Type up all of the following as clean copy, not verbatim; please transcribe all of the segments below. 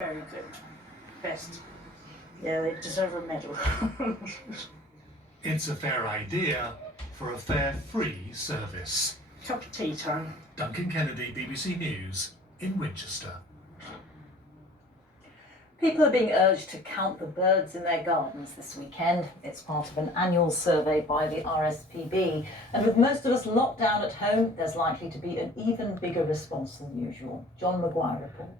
Very good. Best. Yeah, they deserve a medal. It's a fair idea for a fare free service. Cup of tea time. Duncan Kennedy, BBC News in Winchester. People are being urged to count the birds in their gardens this weekend. It's part of an annual survey by the RSPB. And with most of us locked down at home, there's likely to be an even bigger response than usual. John Maguire reports.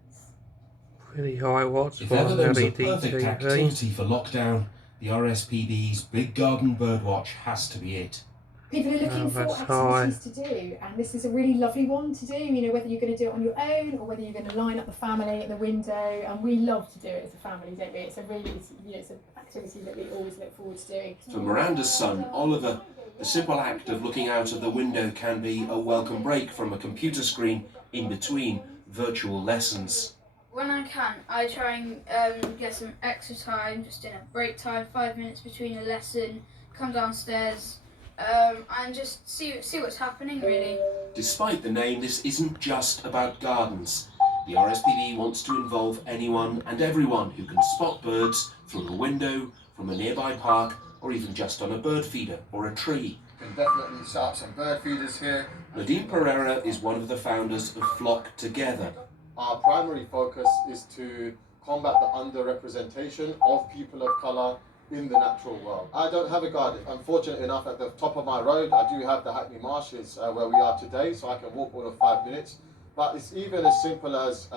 Pretty high watts If for ever an there was a LED perfect TV. activity for lockdown, the RSPB's Big Garden Birdwatch has to be it. People are looking for activities to do, and this is a really lovely one to do, you know, whether you're going to do it on your own or whether you're going to line up the family at the window, and we love to do it as a family, don't we? It's an activity that we always look forward to doing. For Miranda's son, Oliver, the simple act of looking out of the window can be a welcome break from a computer screen in between virtual lessons. When I can, I try and get some extra time, just in a break time, 5 minutes between a lesson, come downstairs, and just see what's happening, really. Despite the name, this isn't just about gardens. The RSPB wants to involve anyone and everyone who can spot birds through a window, from a nearby park, or even just on a bird feeder or a tree. You can definitely set up some bird feeders here. Nadine Pereira is one of the founders of Flock Together. Our primary focus is to combat the underrepresentation of people of colour in the natural world. I don't have a garden. I'm fortunate enough at the top of my road, I do have the Hackney Marshes where we are today, so I can walk all of 5 minutes. But it's even as simple as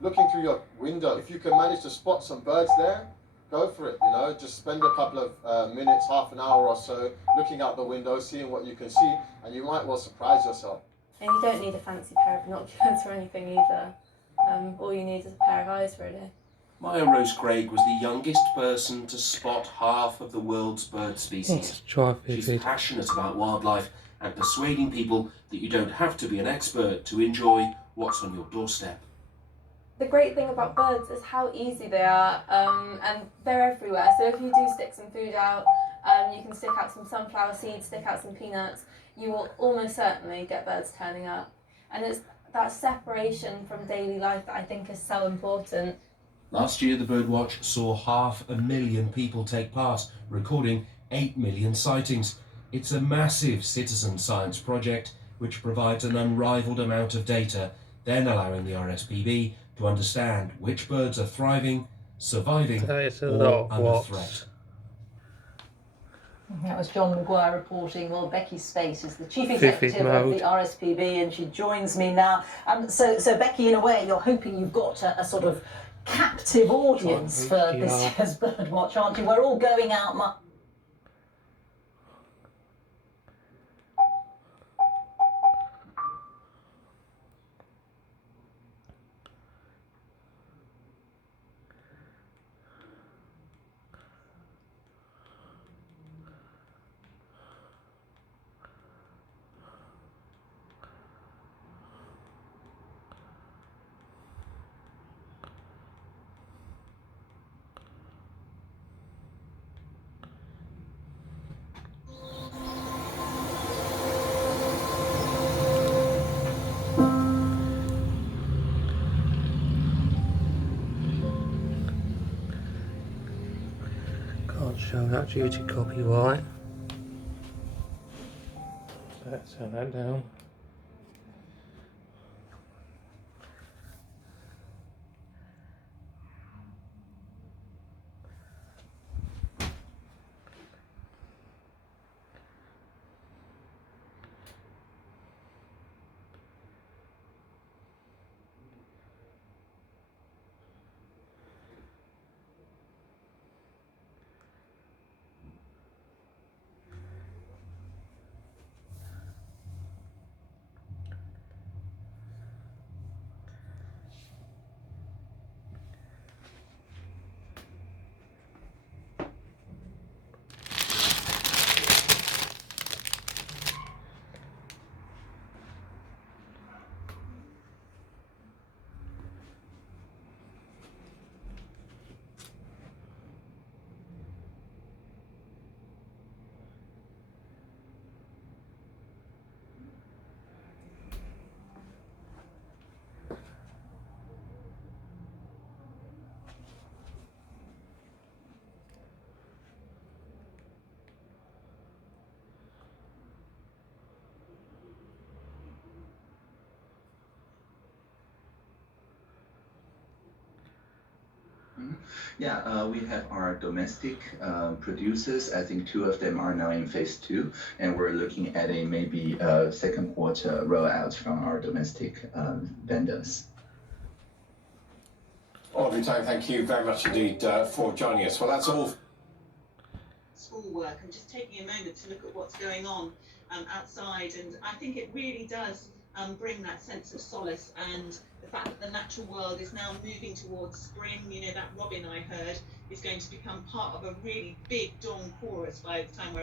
looking through your window. If you can manage to spot some birds there, go for it, you know. Just spend a couple of minutes, half an hour or so, looking out the window, seeing what you can see, and you might well surprise yourself. And you don't need a fancy pair of binoculars or anything either. All you need is a pair of eyes, really. Maya Rose Craig was the youngest person to spot half of the world's bird species. She's passionate about wildlife and persuading people that you don't have to be an expert to enjoy what's on your doorstep. The great thing about birds is how easy they are, and they're everywhere. So if you do stick some food out, you can stick out some sunflower seeds, stick out some peanuts, you will almost certainly get birds turning up. And it's that separation from daily life that I think is so important. Last year, the Birdwatch saw 500,000 people take part, recording 8 million sightings. It's a massive citizen science project which provides an unrivaled amount of data, then allowing the RSPB to understand which birds are thriving, surviving, or under threat. That was John Maguire reporting. Well, Becky Space is the Chief Executive of the RSPB, and she joins me now. So Becky, in a way, you're hoping you've got a sort of captive audience for this year's Birdwatch, aren't you? We're all going out. Can't show that due to copyright. Let's turn that down. Yeah, we have our domestic producers. I think 2 of them are now in phase 2, and we're looking at a maybe second quarter rollout from our domestic vendors. Audrey Tang, thank you very much indeed for joining us. Well, that's all. Schoolwork and just taking a moment to look at what's going on outside, and I think it really does bring that sense of solace, and the fact that the natural world is now moving towards spring. You know, that robin I heard is going to become part of a really big dawn chorus by the time we're